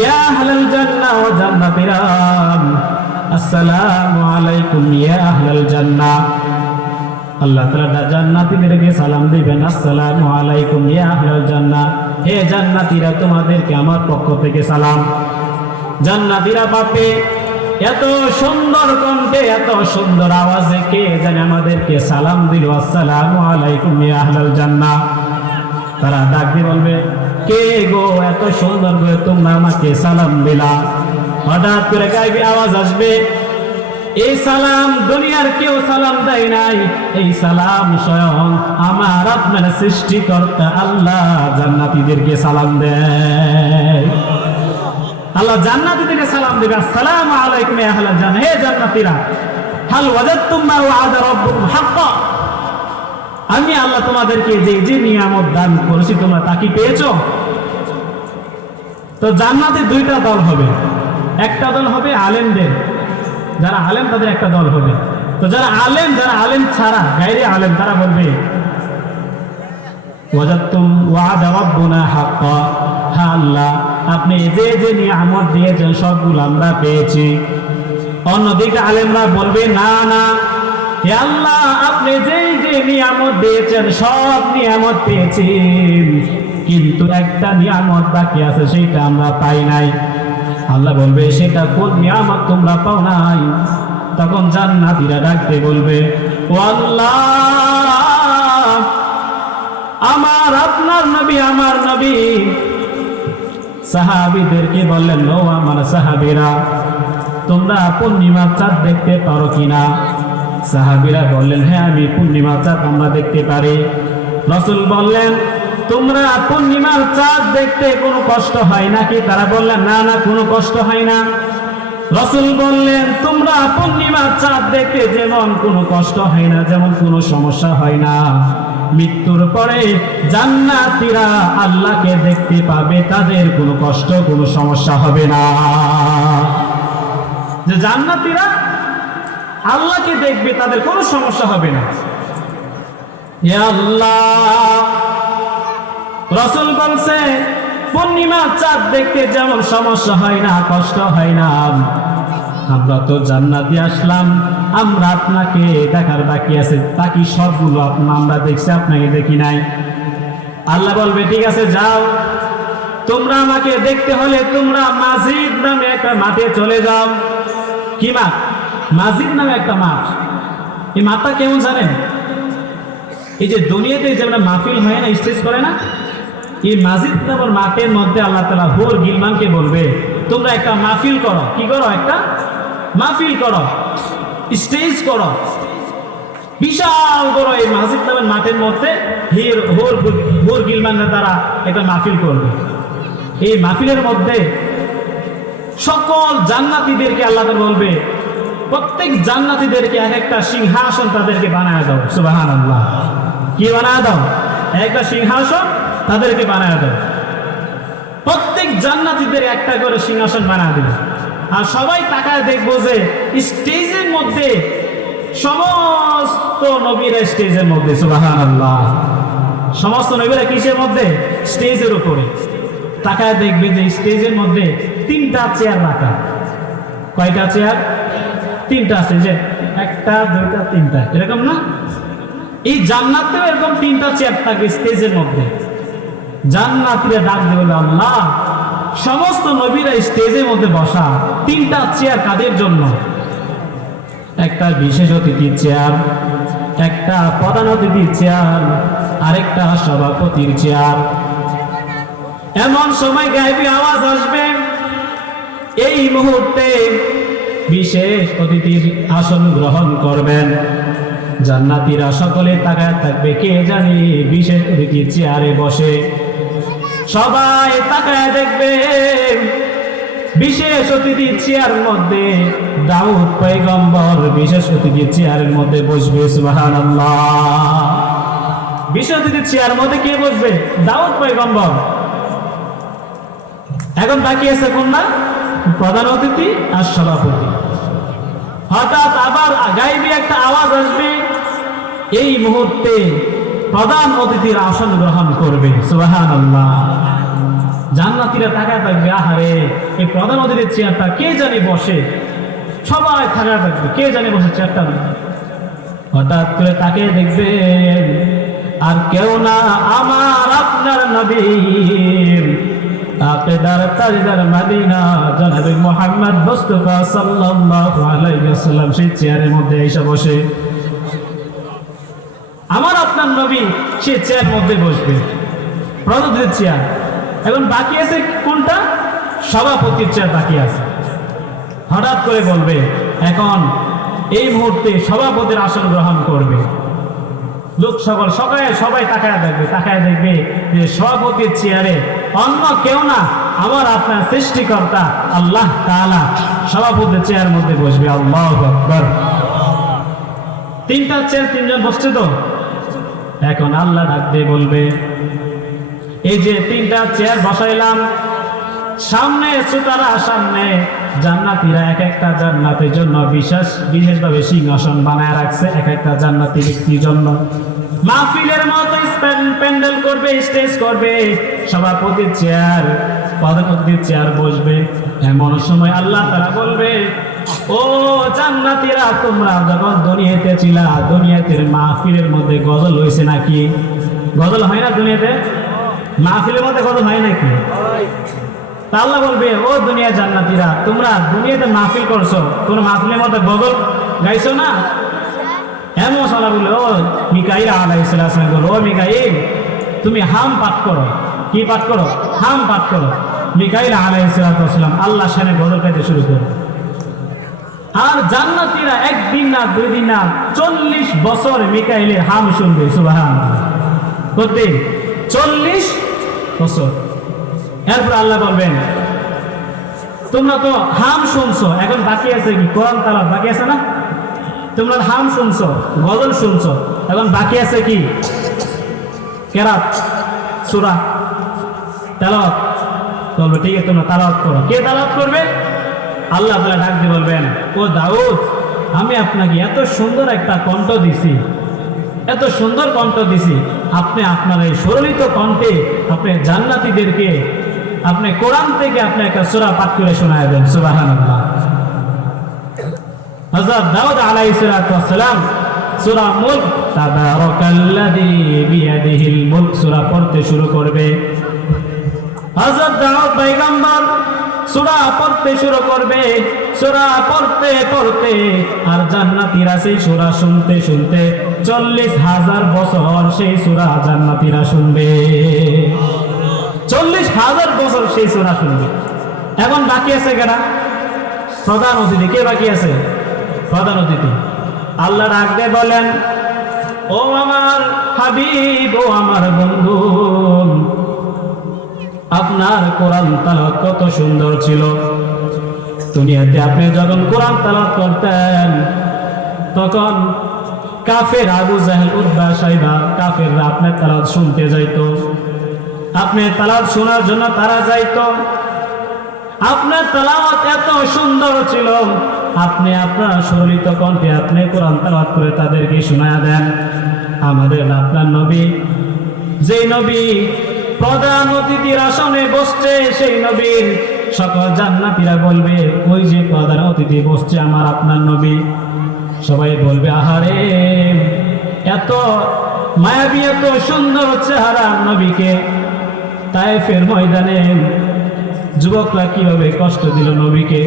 ইয়া আহলাল জান্নাহ ওয়া জান্নাতিরা আসসালামু আলাইকুম ইয়া আহলাল জান্নাহ। আল্লাহ তাআলা জান্নাতীদেরকে সালাম দিবেন, আসসালামু আলাইকুম ইয়া আহলাল জান্নাহ। হে জান্নাতীরা, তোমাদেরকে আমার পক্ষ থেকে সালাম। জান্নাতীরা বাপে, এত সুন্দর কণ্ঠে, এত সুন্দর আওয়াজে কে জানে আমাদেরকে সালাম দিল, আসসালামু আলাইকুম ইয়া আহলাল জান্নাহ। তারা ডাক দিয়ে বলবে, কে গো, এত সুন্দর করে তোমরা আমাকে সালাম দিলা? হঠাৎ করে গাইবি, আওয়াজ আসবে, এই সালাম দুনিয়ার কেউ সালাম দেয় নাই। এই সালাম স্বয়ং আমার আপনার সৃষ্টিকর্তা আল্লাহ জান্নাতিদেরকে সালাম দেয়। আল্লাহ জান্নাতিদেরকে সালাম দেবে, আসসালামু আলাইকুম জান্নাহ হে জান্নাতীরা, হাল ওয়াজাদতুম মা ওয়া'আদা রাব্বুকুম হাক্কা? আমি আল্লাহ তোমাদেরকে যে যে নিয়ামত দান করেছি, তোমরা তা কি পেয়েছ? তো জান্নাতে দুইটা দল হবে। একটা দল হবে আলেমদের, যারা আলেম, তাদের একটা দল হবে। তো যারা আলেম যারা আলেম ছাড়া, গাইরে আলেম, তারা বলবে আল্লাহ, আপনি যে যে নিয়ামত দিয়েছেন, সবগুলো আমরা পেয়েছি। অন্যদিকে আলেমরা বলবে, না না আল্লাহ, আপনি যে যে নিয়ামত দিয়েছেন, সব নিয়ামত পেয়েছি। কিন্তু একটা নিয়ামত বাকি আছে, সেটা আমরা পাই নাই। আল্লাহ বলবে, সেটা কোন নিয়ামত তোমরা পাও নাই? তখন জান্নাতীরা ডাকতে বলবে, ও আল্লাহ, আমার আপনার নবী, আমার নবী। সাহাবিদেরকে বললেন, ও আমার সাহাবিরা, তোমরা পূর্ণিমার চাঁদ দেখতে পারো কিনা? সাহাবিরা বললেন হ্যাঁ আমি পূর্ণিমার চাঁদ আমরা দেখতে পারি। রসুল বললেন, তোমরা পূর্ণিমার চাঁদ দেখতে কোনো কষ্ট হয় নাকি? তারা বললেন, না না, কোনো কষ্ট হয় না। রসুল বললেন, তোমরা পূর্ণিমার চাঁদ দেখতে যেমন কোনো কষ্ট হয় না, যেমন কোনো সমস্যা হয় না। মৃত্যুর পরে জান্নাতীরা আল্লাহকে দেখতে পাবে, তাদের কোনো কষ্ট, কোনো সমস্যা হবে না। যে জান্নাতীরা আল্লাহকে দেখবে তাদের কোনো সমস্যা হবে না। আল্লাহ। রসুল বলছে পূর্ণিমা চাঁদ দেখতে যেমন সমস্যা হয় না কষ্ট হয় না। আমরা তো জান্নাতে আসলাম আমরা আপনাকে দেখার বাকি আছে বাকি সবগুলো আমরা দেখছি আপনাকে দেখি নাই। আল্লাহ বলবে ঠিক আছে যাও। তোমরা আমাকে দেখতে হলে তোমরা মাজিদ নামে একটা মাঠে চলে যাও। কি মাঠ? মাজিদ নামে একটা মাঠ এই মাঠটা কেমন জানেন? এই যে দুনিয়াতে যে আমরা মাহফিল হয় না, স্টেজ করে না, এই মাজিদ নামের মাঠের মধ্যে আল্লাহ তালা হোর গিলমানকে বলবে, তোমরা একটা মাহফিল করো। কি করো? একটা মাহফিল করো, স্টেজ করো। বিশাল বড় এই মাজিদ নামের মাঠের মধ্যে হির, হোর হোর গিলমানরা তারা একটা মাহফিল করবে। এই মাহফিলের মধ্যে সকল জান্নাতীদেরকে আল্লাহ বলবে প্রত্যেক জান্নাতীদেরকে এক একটা সিংহাসন তাদেরকে বানায় দাও সুবাহান আল্লাহ কি বানায় দাও? একটা সিংহাসন তাদেরকে বানায় দাও। প্রত্যেক জান্নাতীদের একটা করে সিংহাসন বানায় দেবে আর সবাই তাকায় দেখব যে স্টেজের মধ্যে সমস্ত নবীরা স্টেজের মধ্যে সুবাহান আল্লাহ সমস্ত নবীরা কিসের মধ্যে? স্টেজের উপরে। তাকায় দেখবে যে স্টেজের মধ্যে তিনটা চেয়ার রাখা। কয়টা চেয়ার? তিনটা আছে যে একটা, দুইটা, তিনটা, এরকম না? এই জান্নাতেও এরকম তিনটা চেয়ার থাকে স্টেজের মধ্যে। জান্নাতীরা ডাক দেবে আল্লাহ, সমস্ত নবীরা স্টেজের মধ্যে বসা। তিনটা চেয়ার কাদের জন্য? একটা বিশেষ অতিথির চেয়ার একটা প্রধান অতিথির চেয়ার আরেকটা সভাপতির চেয়ার এমন সময় গাইবি আওয়াজ আসবে। এই মুহূর্তে বিশেষ অতিথির আসন গ্রহণ করবেন। জান্নাতিরা সকলে তাকায় থাকবে, কে জানি বিশেষ অতিথি চেয়ারে বসে। সবাই তাকায় দেখবে, বিশেষ অতিথি চেয়ার মধ্যে দাউদ পৈগম্বর বিশেষ অতিথি চেয়ারের মধ্যে বসবে, সুবহানাল্লাহ। বিশেষ অতিথি চেয়ার মধ্যে কে বসবে? দাউদ পৈগম্বর এখন বাকি আছে কোনটা প্রধান অতিথি আর সভাপতি। হঠাৎ আবার গাইবি একটা আওয়াজ আসবে। এই মুহূর্তে প্রধান অতিথির আসন গ্রহণ করবে। সুবাহান আল্লাহ জান্নাতিরা তাকায় থাকবে, আহারে, এই প্রধান অতিথির চেয়ারটা কে জানি বসে? সবাই থাকায় থাকবে, কে জানি বসে চেয়ারটা? হঠাৎ করে তাকে দেখবে আর কেউ না, আমার আপনার নবী। তাজদার সাল্লাল্লাহু আলাইহি ওয়াসাল্লাম, সেই চেয়ারের মধ্যে এসে বসে। আমার আপনার নবী সে চেয়ার মধ্যে বসবে প্রধানের চেয়ার। এখন বাকি আছে কোনটা? সভাপতির চেয়ার বাকি আছে। হঠাৎ করে বলবে, এখন এই মুহূর্তে সভাপতির আসন গ্রহণ করবে। লোক সকল সকালে সবাই তাকায় দেখবে তাকায় দেখবে যে সভাপতির চেয়ারে অন্য কেউ না, আমার আপনার সৃষ্টিকর্তা আল্লাহ তাআলা। সভাপতির চেয়ার মধ্যে বসবে, আল্লাহ তিনটা চেয়ার তিনজন বসছে তো? এখন আল্লাহ ডাক দিয়ে বলবে, এই যে তিনটা চেয়ার বসাইলাম সামনে সুতারা সামনে জান্নাতীরা এক একটা জান্নাতের জন্য বিশেষ, বিশেষভাবে সিংহাসন বানায় রাখছে এক একটা জান্নাতি ব্যক্তির জন্য। মাহফিলের মতো প্যান্ডেল করবে, স্টেজ করবে, সভাপতির চেয়ার পদপতির চেয়ার বসবে। এমন সময় আল্লাহ তারা বলবে, ও জান্নাতীরা, তোমরা যখন দুনিয়াতে ছিলা, দুনিয়াতে মাহফিলের মধ্যে গজল হয়েছে নাকি? গজল হয় না দুনিয়াতে? মাহফিলের মধ্যে গজল হয় নাকি? তা আল্লাহ বলবে, ও দুনিয়া জান্নাতীরা, তোমরা দুনিয়াতে মাহফিল করছ। তোমরা মাহফিলের মধ্যে গজল গাইছো না? এমন সালা বলে ও মিকাইল আলাইসালাম বলো ও মিকাইল, তুমি হাম পাঠ করো। কি পাঠ করো? হাম পাঠ করো। মিকাইল আলাইসালাম আল্লাহ সামনে গজল গাইতে শুরু করো আর জান্নাতীরা একদিন না দুই দিন না চল্লিশ বছর মিকাইলের হাম শুনবে সুবাহান প্রতিদিন চল্লিশ বছর। এরপর আল্লাহ বলবেন, তোমরা তো হাম শুনছো, এখন বাকি আছে কি? কোরআন তালাত বাকি আছে না? তোমরা হাম শুনছো, গজল শুনছো, এখন বাকি আছে কি? কেরাত, সুরা, তেলাওয়াত। বলবে, ঠিক আছে, তোমরা তালাওয়াত করো। কে তালাওয়াত করবে? আল্লাহ তাআলা ডাক দিয়ে বলবেন, ও দাউদ, আমি আপনাকে এত সুন্দর একটা কণ্ঠ দিছি, এত সুন্দর কণ্ঠ দিছি। আপনি আপনার এই সরলিত কণ্ঠে আপনি জান্নাতীদেরকে আপনি কোরআন থেকে আপনি একটা সূরা পাঠ করে শোনায় দেন হযরত দাউদ আলাইহিস সালাম সূরা মুলক, তাবারাকাল্লাযী বিয়াদিহিল মুলক সূরা পড়তে শুরু করবে। হযরত দাউদ পয়গম্বর সূরা পড়তে শুরু করবে, সূরা পড়তে পড়তে আর জান্নাতীরা সেই সূরা শুনতে শুনতে চল্লিশ হাজার বছর সেই সূরা জান্নাতীরা শুনবে। চল্লিশ হাজার বছর সেই সূরা শুনবে। এখন বাকি আছে কেনা প্রধান অতিথি কে বাকি আছে? প্রধান অতিথি আল্লাহ ডাকতে বলেন, ও আমার হাবিব, ও আমার বন্ধু, আপনার কোরআন তালাত কত সুন্দর ছিল। দুনিয়াতে আপনি যখন কোরআন তালাত করতেন, তখন কাফের আবু জাহেল উদ্বা সাইবা কাফেররা আপনার তালাত শুনতে যাইতো। আপনি তালাত শোনার জন্য তারা যাইতো। আপনার তালাওয়াত এত সুন্দর ছিল। আপনি আপনার সলিত কণ্ঠে আপনি কোরআন তালাওয়াত করে তাদেরকে শোনায়া দেন। আমাদের আপনার নবী। যেই নবী প্রধান অতিথির আসনে বসছে, সেই নবীর সকল জান্নাতীরা বলবে, ওই যে প্রধান অতিথি বসছে আমার আপনার নবী। সবাই বলবে, আহারে, এত মায়াবী, এত সুন্দর চেহারা নবীকে। তাইফের ময়দানে যুবকরা কীভাবে কষ্ট দিল নবীকে?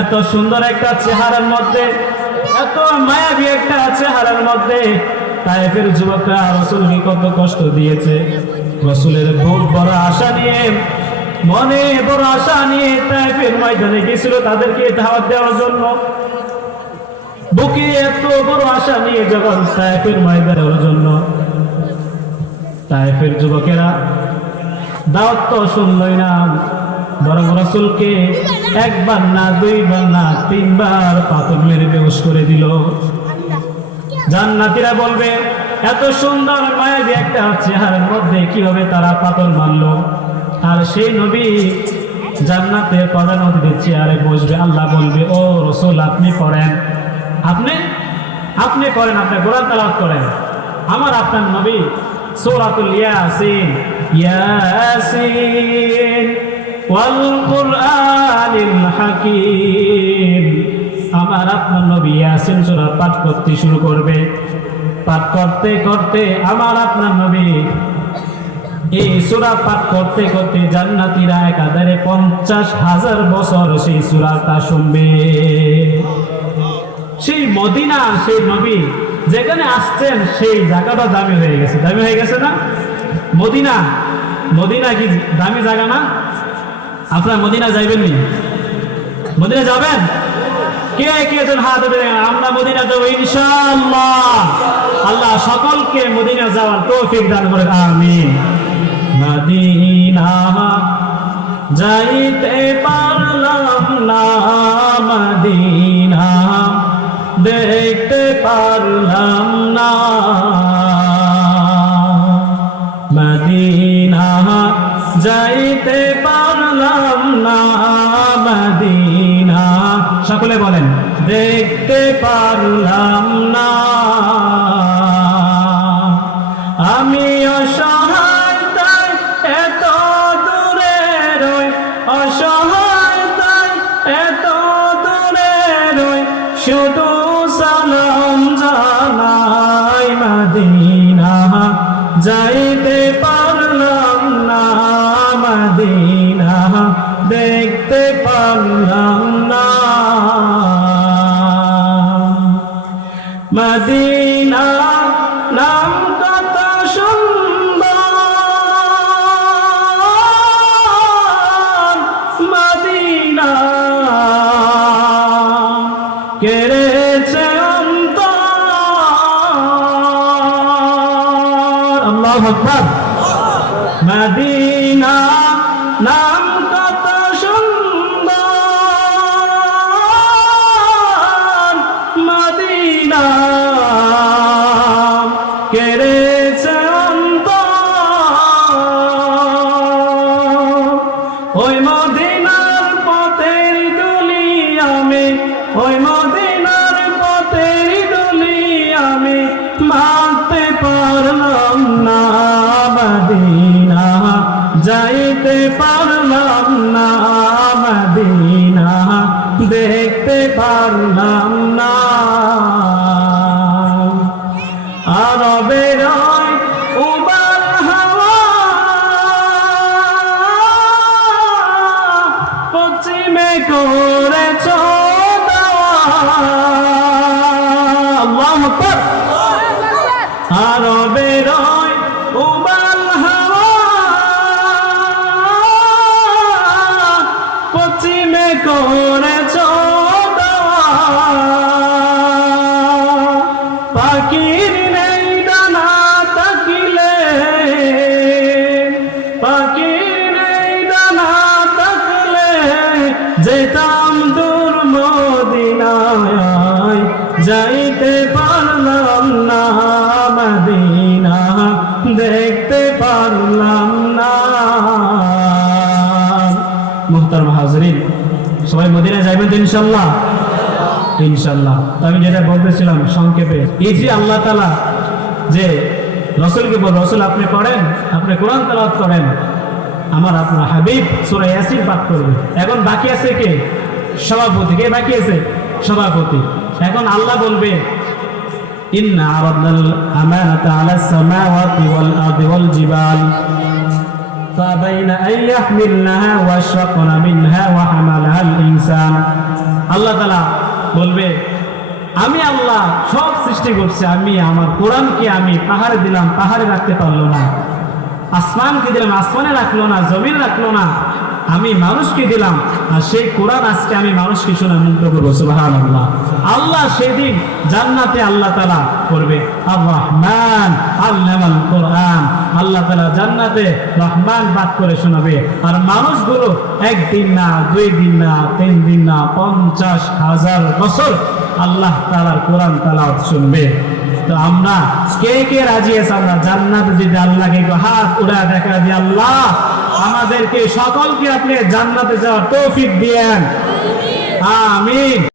এত সুন্দর একটা চেহারার মধ্যে, এত মায়াবী একটা চেহারার মধ্যে তাইফের যুবকরা রসুলকে কত কষ্ট দিয়েছে। রসুলের বুক বড় আশা নিয়ে, মনে বড় আশা নিয়ে তাইফের ময়দানে গেছিল তাদেরকে ধাওয়াত দেওয়ার জন্য। বুকে এত বড় আশা নিয়ে যখন তাইফের ময়দানে দেওয়ার জন্য তাইফের যুবকেরা, দাওয়াত তো শুনলই না। বরং রসুলকে একবার না, দুইবার না, তিনবার পাথর মেরে বেউস করে দিল। জান্নাতীরা বলবে, এত সুন্দর মায়াবী একটা চেহারার মধ্যে কীভাবে তারা পাথর মারলো? আর সেই নবী জান্নাতে প্রধান অতিথির চেয়ারে বসবে। আল্লাহ বলবে, ও রসুল, আপনি করেন আপনি? আপনি করেন আপনি গোড়ান তালাত করেন। আমার আপনার নবী। সৌরাতুল ইয়াসিন। ইয়াসিন, ওয়াল কুরআনিল হাকীম। আমার আপনার নবী ইয়াসিন সূরা পাঠ করতে শুরু করবে। পাঠ করতে করতে আমার আপনার নবী এই সূরা পাঠ করতে করতে জান্নাতীরা একাধারে পঞ্চাশ হাজার বছর সেই সূরাটা শুনবে। সেই মদিনা, সেই নবী যেখানে আসছেন সেই জায়গাটা দামি হয়ে গেছে। দামি হয়ে গেছে না? মদিনা। মদিনা কি দামি জায়গা না? আপনার মদিনা যাইবেন নি? মদিনা যাবেন? কে কে জন হাত আমরা মদিনা যাব ইনশাআল্লাহ। আল্লাহ সকলকে মদিনা যাওয়ার তৌফিক দান করে আমিন। মদিনা যাইতে পারলাম না মদিনা। দেখতে পারলাম না। মদিনা যাইতে পারলাম না। মদিনা সকলে বলেন দেখতে পারলাম মদিনা নাম কত সুন্দর। মদিনা কেড়েছে অন্তর। আল্লাহ আকবার। পারলাম না। আরবের উবার হাওয়া। পশ্চিমে করেছ আকবার। আরবের উবাল হাওয়া। পশ্চিমে করেছ পাখির নেই ডানা তাকিলে, পাখির নেই ডানা তাকলে, যেতাম দূর মদিনায়, যাইতে পারলাম না মদিনা, দেখতে পারলাম না। মুহতার হাজরিন, সবাই মদিনা যাইবেন ইনশাল্লাহ ইনশাল্লাহ তো আমি যেটা বলতেছিলাম সংক্ষেপে এই যে আল্লাহ তালা যে রসুলকে বল রসুল আপনি পড়েন আপনি কোরআন তালাত করেন আমার আপনার হাবিব সুরা ইয়াসিন পাঠ করবে এখন বাকি আছে কে সভাপতি কে বাকি আছে সভাপতি এখন আল্লাহ বলবে ইন্না আরাদনাল আমানাতা আলাস সামাওয়াতি ওয়াল আরদি ওয়াল জিবাল فأبين أن يحملنها وأشفقن منها وحملها الإنسان আল্লাহ তালা বলবে, আমি আল্লাহ সব সৃষ্টি করছে, আমি, আমার কোরআনকে আমি পাহাড়ে দিলাম, পাহাড়ে রাখতে পারল না। আসমানকে দিলাম, আসমানে রাখল না, জমিন রাখল না। আমি মানুষকে দিলাম, আর সেই কোরআন আজকে আমি মানুষকে শোনা মুক্ত করব সুবাহান আল্লাহ আল্লাহ সেদিন জান্নাতে আল্লাহ তালা করবে। রহমান আল্লামাল কোরআন। আল্লাহ তালা জান্নাতে রহমান বাদ করে শোনাবে। আর মানুষগুলো একদিন না, দুই দিন না, তিন দিন না, পঞ্চাশ হাজার বছর আল্লাহ তালার কোরআন তালা শুনবে। তো আমরা কে কে রাজি আছে? আমরা জান্নাত যদি আল্লাহকে হাত উড়া দেখা দিয়ে আল্লাহ আমাদেরকে সকলকে আপনি জান্নাতে যাওয়ার তৌফিক দিয়েন। আমিন।